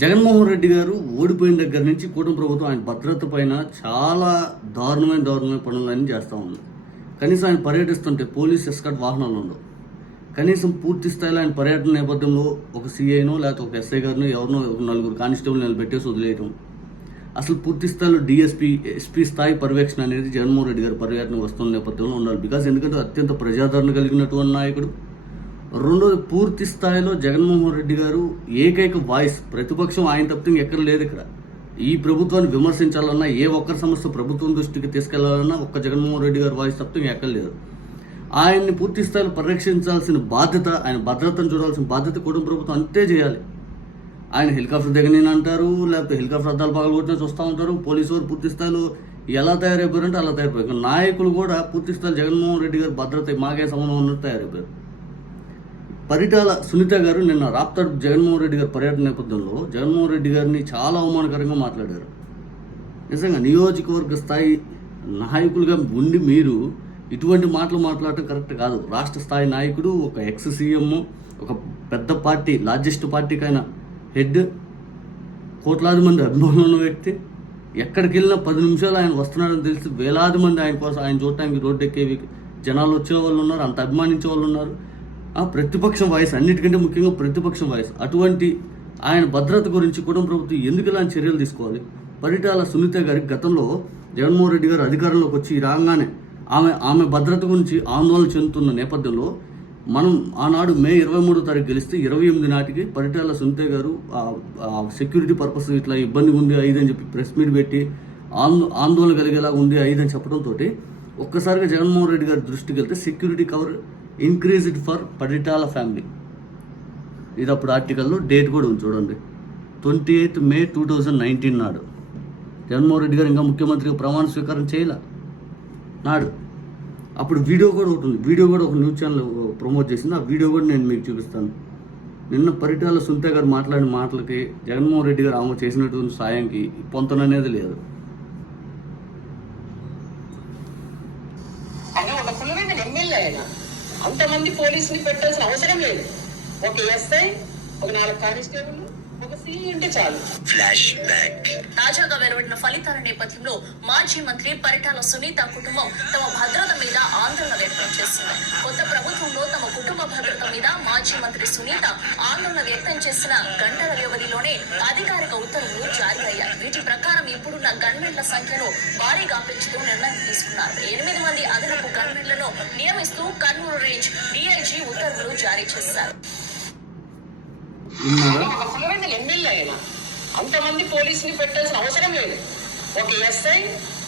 జగన్మోహన్ రెడ్డి గారు ఓడిపోయిన దగ్గర నుంచి కూటమి ప్రభుత్వం ఆయన భద్రత పైన చాలా దారుణమైన దారుణమైన పనులన్నీ చేస్తూ ఉంది. కనీసం ఆయన పర్యటిస్తుంటే పోలీస్ ఎస్కట్ వాహనాలు ఉండవు. కనీసం పూర్తి స్థాయిలో ఆయన పర్యటన నేపథ్యంలో ఒక సీఐనో లేకపోతే ఒక ఎస్ఐ గారినో ఎవరినో ఒక నలుగురు కానిస్టేబుల్ నిలబెట్టేసి వదిలేయటం. అసలు పూర్తి స్థాయిలో డిఎస్పీ ఎస్పీ స్థాయి పర్యవేక్షణ అనేది జగన్మోహన్ రెడ్డి గారి పర్యటన వస్తున్న నేపథ్యంలో ఉండాలి. బికాజ్ ఎందుకంటే అత్యంత ప్రజాదరణ కలిగినటువంటి నాయకుడు. రెండోది పూర్తి స్థాయిలో జగన్మోహన్ రెడ్డి గారు ఏకైక వాయిస్ ప్రతిపక్షం ఆయన తప్పితే ఎక్కడ లేదు ఇక్కడ. ఈ ప్రభుత్వాన్ని విమర్శించాలన్నా ఏ ఒక్కరి సమస్య ప్రభుత్వం దృష్టికి తీసుకెళ్ళాలన్నా ఒక్క జగన్మోహన్ రెడ్డి గారు వాయిస్ తప్పితే ఎక్కడ లేదు ఆయన్ని పూర్తి స్థాయిలో పరిరక్షించాల్సిన బాధ్యత ఆయన భద్రతను చూడాల్సిన బాధ్యత కుటుంబ ప్రభుత్వం అంతే చేయాలి. ఆయన హెలికాప్టర్ నేను అంటారు లేకపోతే హెలికాప్టర్ అద్దాలు పగలగొట్టినా చూస్తూ ఉంటారు పోలీసు వారు పూర్తి స్థాయిలో ఎలా తయారైపోయారంటే అలా తయారైపోయారు. నాయకులు కూడా పూర్తి స్థాయిలో జగన్మోహన్ రెడ్డి గారు భద్రత మాకే సంబంధం ఉన్నట్టు తయారైపోయారు. పరిటాల సునీత గారు నిన్న రాప్తాడు జగన్మోహన్ రెడ్డి గారి పర్యటన నేపథ్యంలో జగన్మోహన్ రెడ్డి గారిని చాలా అవమానకరంగా మాట్లాడారు. నిజంగా నియోజకవర్గ స్థాయి నాయకులుగా ఉండి మీరు ఇటువంటి మాటలు మాట్లాడటం కరెక్ట్ కాదు. రాష్ట్ర స్థాయి నాయకుడు ఒక ఎక్స్ సీఎం ఒక పెద్ద పార్టీ లార్జెస్ట్ పార్టీకైనా హెడ్ కోట్లాది మంది అభిమానులు ఉన్న వ్యక్తి ఎక్కడికి వెళ్ళినా పది నిమిషాలు ఆయన వస్తున్నాడని తెలిసి వేలాది మంది ఆయన కోసం ఆయన చూడటానికి రోడ్డు ఎక్కేవి జనాలు వచ్చే వాళ్ళు ఉన్నారు అంత అభిమానించే వాళ్ళు ఉన్నారు. ఆ ప్రతిపక్షం వాయిస్ అన్నిటికంటే ముఖ్యంగా ప్రతిపక్షం వాయిస్. అటువంటి ఆయన భద్రత గురించి కుటుంబ ప్రభుత్వం ఎందుకు ఇలాంటి చర్యలు తీసుకోవాలి? పరిటాల సునీత గారికి గతంలో జగన్మోహన్ రెడ్డి గారు అధికారంలోకి వచ్చి రాగానే ఆమె ఆమె భద్రత గురించి ఆందోళన చెందుతున్న నేపథ్యంలో మనం ఆనాడు మే ఇరవై మూడో తారీఖు గెలిస్తే ఇరవై ఎనిమిది నాటికి పరిటాల సునీత గారు సెక్యూరిటీ పర్పస్ ఇట్లా ఇబ్బంది ఉంది ఐదు అని చెప్పి ప్రెస్ మీట్ పెట్టి ఆందో ఆందోళన కలిగేలా ఉంది ఐదు అని చెప్పడంతో ఒక్కసారిగా జగన్మోహన్ రెడ్డి గారి దృష్టికి వెళ్తే security cover increased for Paritala family ఇది అప్పుడు ఆర్టికల్లో డేట్ కూడా ఉంది చూడండి. Twenty eighth May two thousand nineteen నాడు. జగన్మోహన్ రెడ్డి గారు ఇంకా ముఖ్యమంత్రిగా ప్రమాణ స్వీకారం చేయలే? నాడు. అప్పుడు వీడియో కూడా ఒకటి ఉంది. వీడియో కూడా ఒక న్యూస్ ఛానల్ ప్రమోట్ చేసింది. ఆ వీడియో కూడా నేను మీకు చూపిస్తాను. నిన్న పరిటాల సుంత గారు మాట్లాడిన మాటలకి జగన్మోహన్ రెడ్డి గారు ఆమె చేసినటువంటి సాయంకి పొంతననేది లేదు. ఆయన ఒక కులమైన ఎమ్మెల్యే ఆయన. అంతమంది పోలీసుని పెట్టాల్సిన అవసరం లేదు. ఒక ఎస్ఐ ఒక నాలుగు కానిస్టేబుల్ ఒక సిఐ ఉంటే చాలు. ఫ్లాష్ బ్యాక్ తాజాగా వెలువడిన ఫలితాల నేపథ్యంలో మాజీ మంత్రి పరిటాల సునీత కుటుంబం తమ భద్రత మీద ఆందోళన వ్యక్తం చేసింది. కొత్త ప్రభుత్వంలో తమ కుటుంబ భద్రత మీద మాజీ మంత్రి సునీత ఆందోళన వ్యక్తం చేసిన గంటల వ్యవధిలోనే అధికారిక ఉత్తర్వులు జారీ అయ్యాయి. వీటి ప్రకారం ఇప్పుడున్న గన్మెన్ల సంఖ్యను భారీగా పెంచుతూ నిర్ణయం తీసుకున్నారు. ఎనిమిది మంది అదనపు గన్మెన్లను నియమిస్తూ కర్నూలు రేంజ్ డీఐజీ ఉత్తర్వులు జారీ చేశారు. ఎమ్మెల్యే ఆయన అంతమంది పోలీసుని పెట్టాల్సిన అవసరం లేదు. ఒక ఎస్ఐ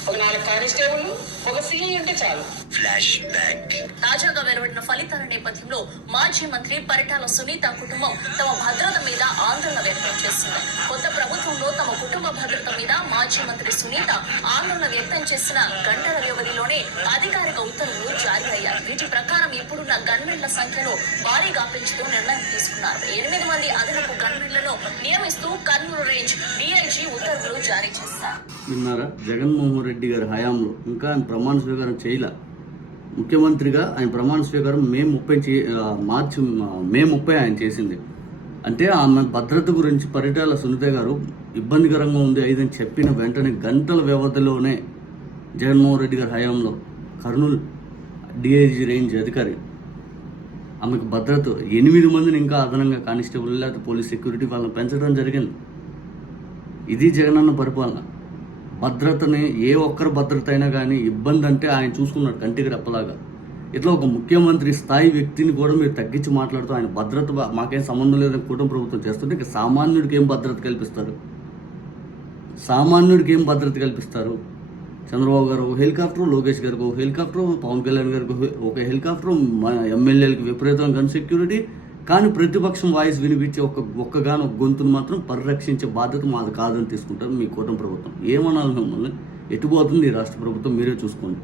ఒక నాలుగు కానిస్టేబుల్ ఒక సిఐ ఉంటే చాలు. ఫ్లాష్ బ్యాక్ తాజాగా వెలువడిన ఫలితాల నేపథ్యంలో మాజీ మంత్రి పరిటాల సునీత కుటుంబం తమ భద్రత మీద ఆందోళన వ్యక్తం చేసింది. కొత్త ప్రభుత్వంలో తమ కుటుంబ భద్రత మీద మాజీ మంత్రి సునీత ఆందోళన వ్యక్తం చేసిన గంటల వ్యవధిలోనే అధికారిక ఉత్తర్వులు జారీ అయ్యాయి. వీటి ప్రకారం ఇప్పుడున్న గన్మెన్ల సంఖ్యను భారీగా పెంచుతూ నిర్ణయం తీసుకున్నారు. ఎనిమిది మంది అదనపు గన్మెన్లను నియమిస్తూ కర్నూలు రేంజ్ డీఐజీ ఉత్తర్వులు జారీ చేశారు. విన్నారా? జగన్మోహన్ రెడ్డి గారి హయాంలో ఇంకా ఆయన ప్రమాణ స్వీకారం చేయలే? ముఖ్యమంత్రిగా ఆయన ప్రమాణ స్వీకారం మే ముప్పై చే మార్చి మే ముప్పై ఆయన చేసింది. అంటే ఆమె భద్రత గురించి పరిటాల సునీత గారు ఇబ్బందికరంగా ఉంది ఐదని చెప్పిన వెంటనే గంటల వ్యవధిలోనే జగన్మోహన్ రెడ్డి గారి హయాంలో కర్నూలు డిఐజీ రేంజ్ అధికారి ఆమెకు భద్రత ఎనిమిది మందిని ఇంకా అదనంగా కానిస్టేబుల్ లేకపోతే పోలీస్ సెక్యూరిటీ వాళ్ళని పెంచడం జరిగింది. ఇది జగనన్న పరిపాలన. భద్రతని ఏ ఒక్కరి భద్రత అయినా కానీ ఇబ్బంది అంటే ఆయన చూసుకున్నాడు కంటికి రెప్పలాగా. ఇట్లా ఒక ముఖ్యమంత్రి స్థాయి వ్యక్తిని కూడా మీరు తగ్గించి మాట్లాడుతూ ఆయన భద్రత మాకేం సంబంధం లేదని కుటుంబ ప్రభుత్వం చేస్తుంటే ఇక సామాన్యుడికి ఏం భద్రత కల్పిస్తారు? సామాన్యుడికి ఏం భద్రత కల్పిస్తారు? చంద్రబాబు గారు ఒక హెలికాప్టర్ లోకేష్ గారికి ఒక హెలికాప్టర్ పవన్ కళ్యాణ్ గారికి ఒక- హెలికాప్టర్ మా ఎమ్మెల్యేలకు విపరీతం గన్ సెక్యూరిటీ కానీ ప్రతిపక్షం వాయిస్ వినిపించే ఒక ఒక్కగాను ఒక గొంతును మాత్రం పరిరక్షించే బాధ్యత మాది కాదని తీసుకుంటారు మీ కూటమి ప్రభుత్వం. ఏమనాలి మిమ్మల్ని? ఎటుపోతుంది ఈ రాష్ట్ర ప్రభుత్వం? మీరే చూసుకోండి.